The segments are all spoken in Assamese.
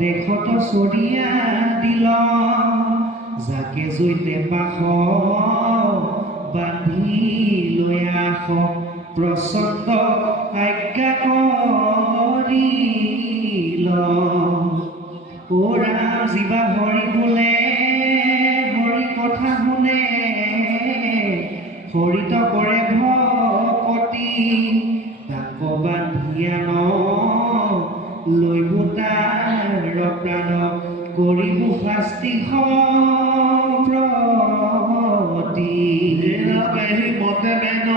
দেখত চৰিয়া দিল যাকে জৈতে পাখ বান্ধি লৈ আস প্ৰচণ্ড আজ্ঞা কৰিল ও ৰাম জীৱা হৰি বোলে হৰি কথা শুনে হৰিত কৰে ভকতি তাক বান্ধিয়ান লৈব তাৰ প্ৰাণ কৰিব শাস্তি সম্প্ৰতি মতে মেন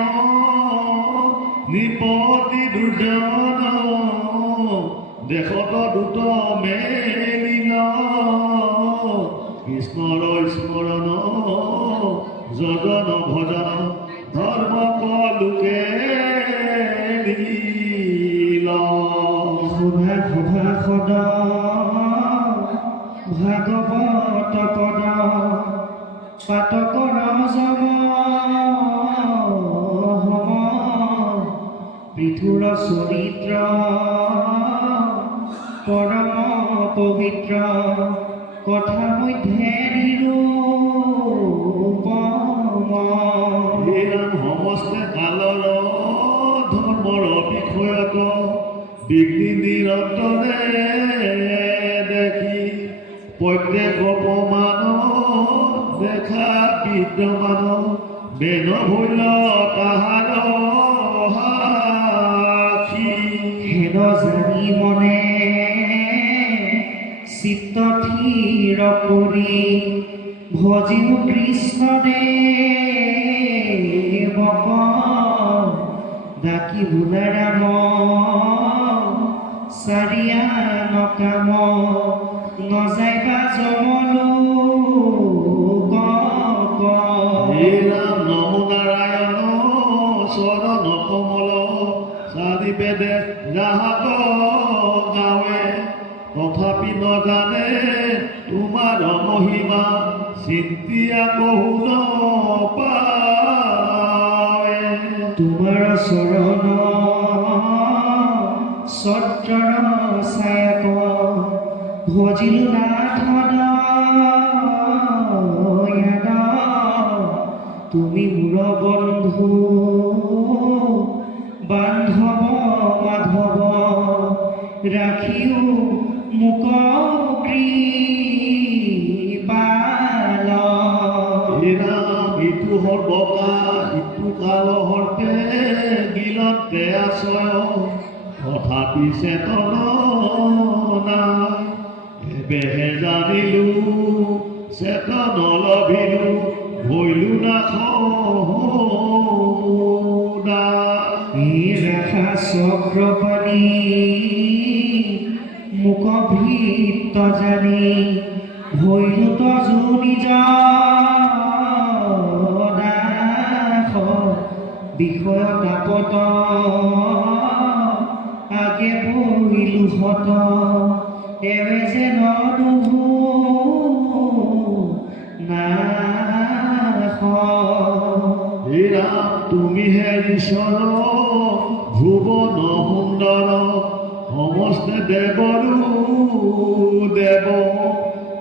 নিপতি দুৰ্জন দেশত দুত মেলিন কৃষ্ণৰ স্মৰণ যজন ভজন ধৰ্ম কলোকে শোভা শোভা সদ ভাগৱত পদ পাতক ৰজম হম পৃথুৰ চৰিত্ৰ পৰম পবিত্ৰ কথা মধ্যে নিৰূপম সমস্তে কালৰ ধৰ্মৰ বিষয়ত বিঘ্নি নিৰন্তৰে দেখি প্ৰত্যেক অপমান দেখা বিদ্যমান বেন ভৈল তাহাৰ হেন জানি মনে চিত্ত থিৰ কৰি ভজিও কৃষ্ণদেৱক ডাকি বোলা ৰাম চাৰিয়া নকাম নজাইবা যমলোক হে ৰাম নমো নাৰায়ণ চৰণ কমল চাৰি বেদে যাহাক গাৱে তথাপি নজানে তোমাৰ মহিমা চিন্তিয়া কহু নপাৱে তোমাৰ চৰণ সত্ৰৰ চায়ক ভজিলো নাথন তুমি মোৰ বন্ধু বান্ধৱ মাধৱ ৰাখিও মোক কৃপাল ইটো সৰ্বকা ইটো কাল হৰ্তে গিলতে আশ্ৰয় তথাপি চেতন নাই এবেহে জানিলো চেতন লভিলো ভৈলো নাখ ৰেখা চক্ৰপাণী মোক ভৃত্ত জানি ভৈলো তজু নিজ দাস বিষয় তাপত আগে বহিলো হত এৱে যে নুহু নাশ ৰাম তুমিহে ঈশ্বৰ ভুৱন সুন্দৰ সমস্তে দেৱৰো দেৱ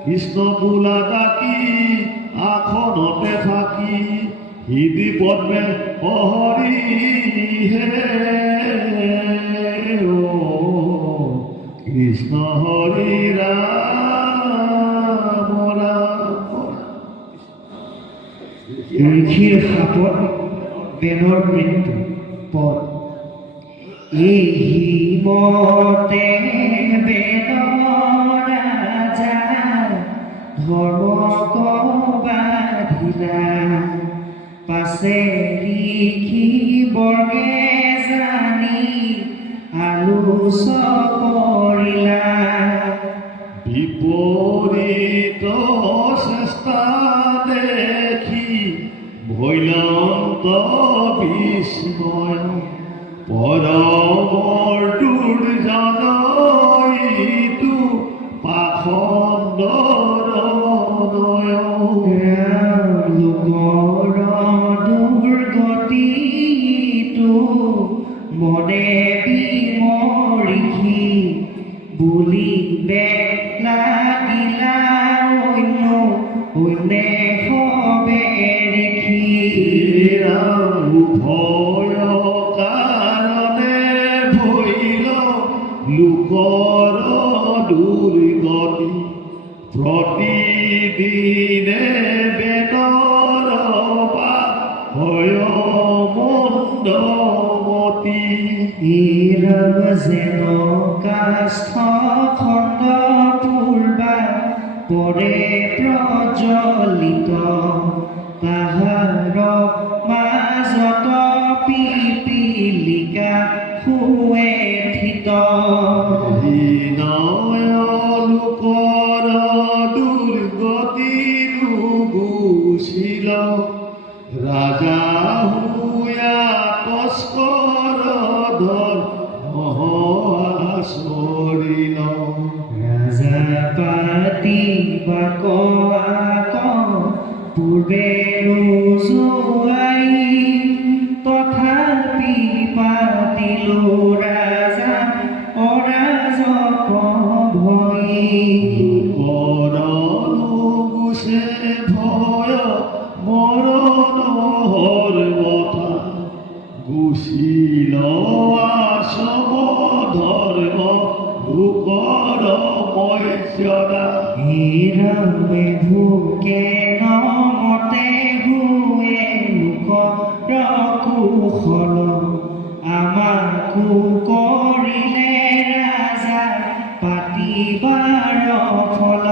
কৃষ্ণ বোলা ডাকি আসনতে থাকি হৃদি পদ্মে হৰি হে কৃষ্ণ হৰি ৰাম ৰাম ঋষিৰ সাপত বেনৰ মৃত্যু পদ এই মতে বেন ৰাজা ধৰ্ম বাধিলা পাছে ঋষি বৰ্গে জানি আলোচ কৰিলা বিপৰীত চেষ্টা দেখি ভৈলন্ত বিস্ময় পৰমৰ দুৰ্জন ইটো পাখণ্ডৰ লোকৰ দুৰ্গতিটো মনে বিমৰিষি বুলিবে লাগিলা অন্য অন্যে হবে দেখি ভয় কাৰণে ভৈল লোকৰ দুৰ্গতি প্ৰতিদিনে বেদৰ ভয় মন্দমতি ইৰব যেন কাষ্ঠ খণ্ড পূৰ্বা পৰে প্ৰজ্বলিত তাহাৰ মাজত পিপিলিকা শুৱে থিত হীনয় লোকৰ দুৰ্গতি নুগুচিল ৰাজা হুয়া তস্কৰ ধৰ মহাচৰিল ৰাজা পাতি বাক পূৰ্বে নোযোৱাই তথাপি পাতিলো ৰাজা অৰাজক ভয় গুছে ভয় মৰণৰ কথা গুচিল আচম ধৰ্ম লোকৰ মৰ্যাদা হিৰমে ভোকে নমতে হুৱে লোকৰ কুশল আমাকো কৰিলে ৰাজা পাতিবাৰ ফল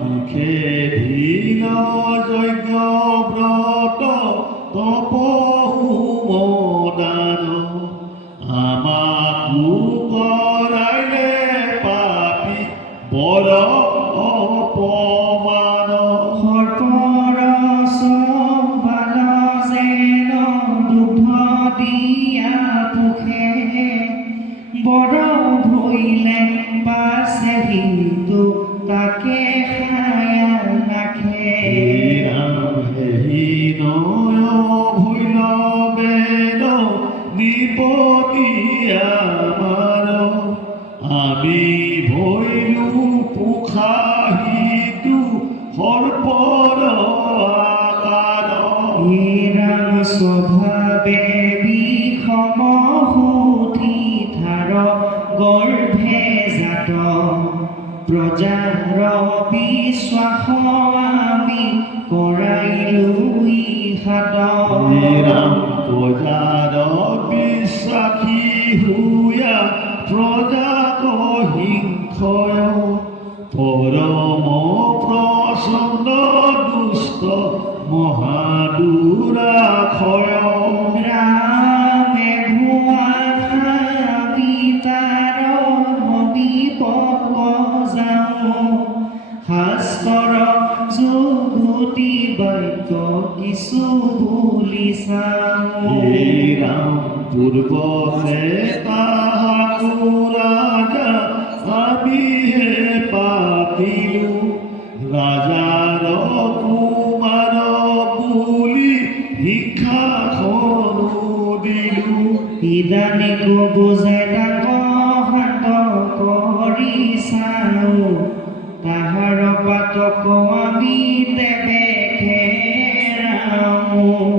মুখে ধীন যজ্ঞ ব্ৰত তপহুমদান আমাকো কৰাইলে পাপি বৰ অপমান সৰ্পৰ চবাল যেন দুগ্ধ দিয়া পোখে বৰ ভৈলে পাছেহিতো তাকে খায়া নাখে ভৈল বেদ নিপতি আমাৰ আমি ভৈলো পোখাহিতো সৰ্পৰ আকাৰ ৰাম স্বভাৱে বিষম সুধি থাৰ গৰ্ভে জাত প্ৰজাৰ বিশ্বাস আমি কৰাইলো ইহাত ৰাম প্ৰজাৰ বিশ্বাসী হুয়া প্ৰজাক হিংসয় পৰম প্ৰচণ্ড দুষ্ট মহাদুৰাক্ষয় ৰামে ভুৱা আমি তাৰ বিপদ যাওঁ শাস্ত্ৰৰ যুগুতি বাক্য কিছু বুলি চাওঁ ৰাম পূৰ্বতে তাহাকো ৰাজা আমিহে পাতিলো ৰাজাৰ কুমাৰ বুলি শিক্ষাখনো দিলো ইদানিক বুজাই তাক শান্ত কৰি চাওঁ তাহাৰ পাতক আমি তেবে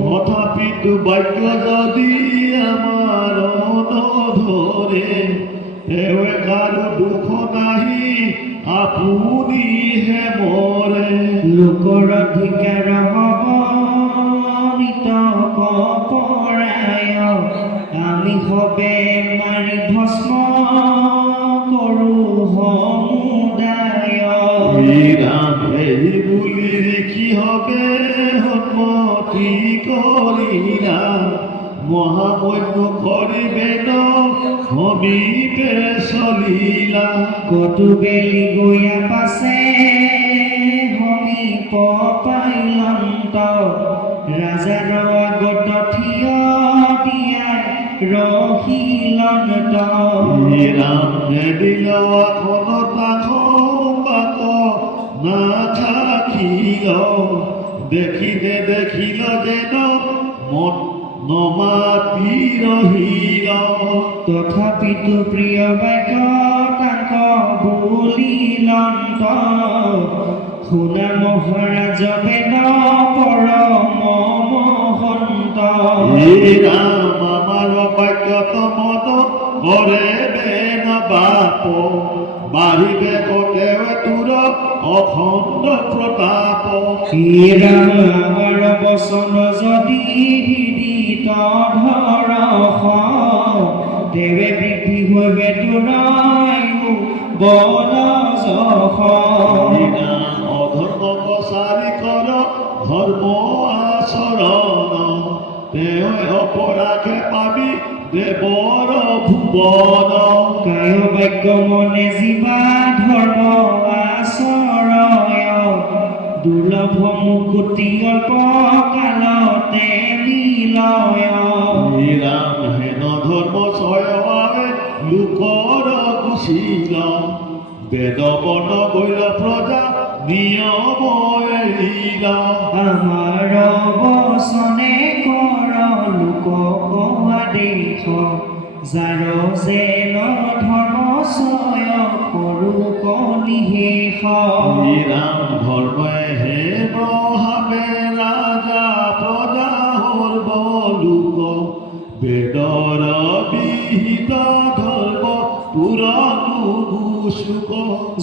তথাপিতো বাক্য যদি আমাৰ নধৰে তেওঁ কাৰো দুখ নাহি আপুনিহে মৰে লোকৰ অধিকাৰ হব নিতক পৰায় আমি সবে মাৰি ভস্ম কৰো সমুদায় ৰাম এই বুলি দেখি হবে সন্মতি কৰিলা মহামন্য কৰিবে ন সমীপে চলিলা কটু বেলি গয়া পাছে সমীপ পাইলন্ত ৰাজাৰ আগত থিয় দিয়াই ৰহিলন্ত ৰাম নেদিল আখনত বাত নাথাকিল দেখি নেদেখিল যেন মন নমাতি ৰহিল তথাপিতো প্ৰিয় বাক্য বুলিলন্ত শুনা মহাৰাজ বেদ পৰম মহন্ত হে ৰাম আমাৰ বাক্যত মত কৰে বেন বাপ বাঢ়িবে কতেৱে তোৰ অখণ্ড প্ৰতাপ শ্ৰীৰাম আমাৰ বচন যদি হৃদিত ধৰস দেৱে বৃদ্ধি হৈবে তোৰ আয়ু বল যশ অধৰ্ম প্ৰচাৰি কৰ ধৰ্ম আচৰণ তেওঁ অপৰাধে পাবি দেৱৰ ভুৱন কায় বাক্য মনে জীৱা ধৰ্ম আচৰয় দুৰ্লভ মুকুতি অল্প কালতে মিলয় ৰাম হেন ধৰ্ম চয়ৰে লোকৰ কুশীল বেদ বৰ্ণ গৈল প্ৰজা নিয়ম এৰিল আমাৰ বচনে কৰ লোকক আদেশ যাৰ যেন ধৰ্ম চয় কৰো কলিশেষ ৰাম ধৰ্মে হে মহাবে ৰাজা প্ৰজা সৰ্ব লোক বেদৰ বিহিত ধৰ্ম পুৰাণো সুক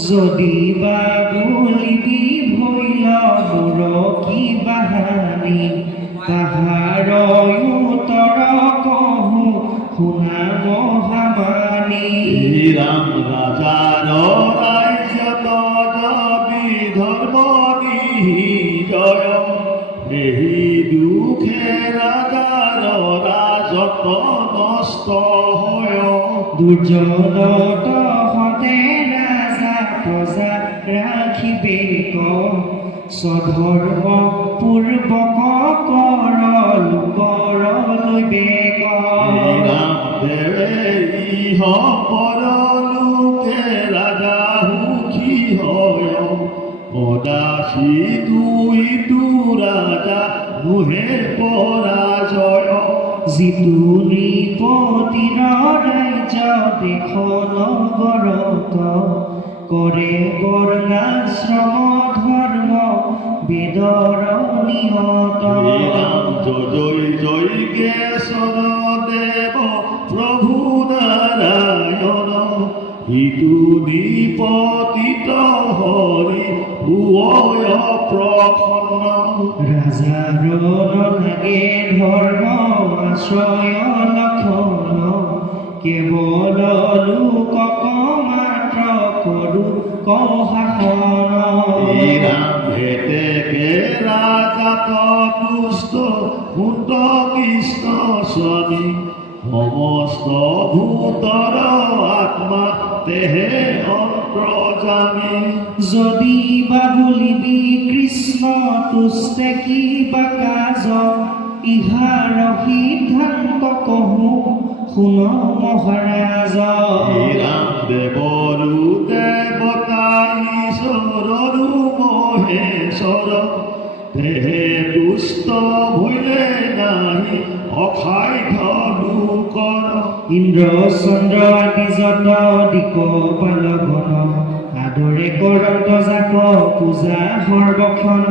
যদি বা বুলিবি ভৈল মোৰ কি বাহানি তাহাৰ উত্তৰ কহো শুনা মহামানী ৰাম ৰাজাৰ ৰাজ্যত যাবি ধৰ্ম জয় এই দুখে ৰাজাৰ ৰাজত নষ্ট হয় দুৰ্যোধনত হতে ৰাজা প্ৰজা ৰাখিবে ক স্বধৰ্ম পূৰ্বক কৰ লোকৰ লৈবে ক ৰাম দেৱে ইহ পৰলোকে ৰাজা সুখী হয় কদাচি দুইটো ৰাজা মোহে পৰাজয় যিটো নৃপতিৰ ৰাজ্য দেশ নগৰত কৰে বৰ্ণাশ্ৰম ধৰ্ম বেদৰ নিহত ৰাম জয় জয় গেশৰ দেৱ প্ৰভু নাৰায়ণ ইটো নিপতিত হৰি ভুৱয় প্ৰসন্ন ৰাজাৰ নালাগে ধৰ্ম আশ্ৰয় লক্ষণ কেৱল লোকক মাত্ৰ কৰো কশাসন ৰাম ভেটেকে ৰাজাত দুষ্ট সুত কৃষ্ণ স্বামী সমস্ত ভূতৰ আত্মা তেহে অন্তৰ্যামী যদি বা বুলিবি কৃষ্ণ তুষ্টে কিবা কাজ ইহাৰ সিদ্ধান্ত কহো শুন মহাৰাজ ৰাম দেৱৰু দেৱতা ঈশ্বৰৰু মহেশ্বৰ দেহে দুষ্ট ভৈলে নাহি অখাই লোকৰ ইন্দ্ৰ চন্দ্ৰ আদি যত দিক পালগণ আদৰে কৰন্ত যাক পূজা সৰ্বক্ষণ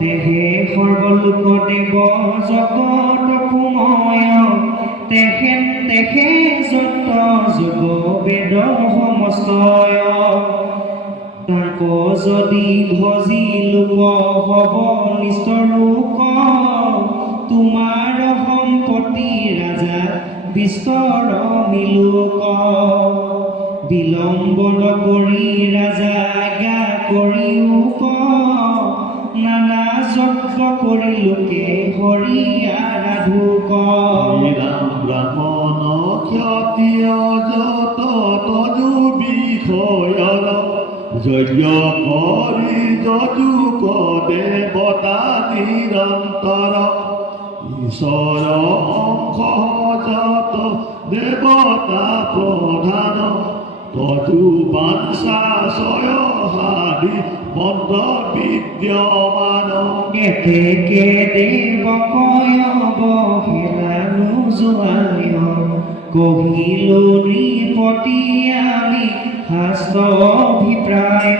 তেহে সৰ্বলোক দেৱ জগত পুময় তেখে যত যোগ বেদ সমস্তয় তাক যদি ভজি লোক হব নিস্তলোক তোমাৰ সম্পত্তি ৰাজা বিস্তৰ মিলোক বিলম্বন কৰি ৰাজা আজ্ঞা কৰিও নানা যজ্ঞ কৰি লোকে হৰি আৰাধুক ৰাম ব্ৰাহ্মণ ক্ষত্ৰিয় যত তজু বিষয়ৰ যজ্ঞ কৰি যজুক দেৱতা নিৰন্তৰ ঈশ্বৰ অংশ যত দেৱতা প্ৰধান তজু বাঞ্ছা ছয়হাদি মন্ত্ৰ বিদ্যমান এতেকে দেৱ কয় বহিলানো যোৱায় কহিলো নৃপতি আমি শাস্ত্ৰ অভিপ্ৰায়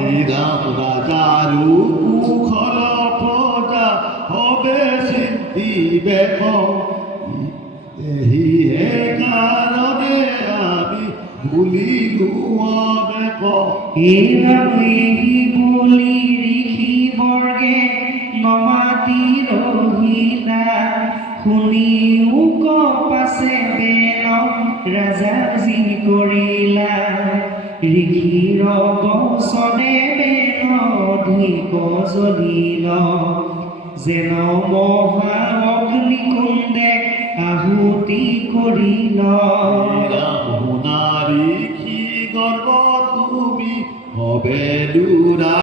এই ৰাম ৰাজাৰো কুশল প্ৰজা হবে চিন্তিবে এহিহে কাৰণে আমি ভুলিলো অবেক এইবাবেহি বুলি ঋষি বৰ্গে নমাতি ৰহিলা শুনিও কপাছে বেন ৰাজা যি কৰিলা ঋষিৰ বচনে বেন অধিক জ্বলিল যেন মহা অগ্নিকুণ্ডে আহুতি কৰিল নাৰী কি গৰ্ব তুমি হবে দুৰা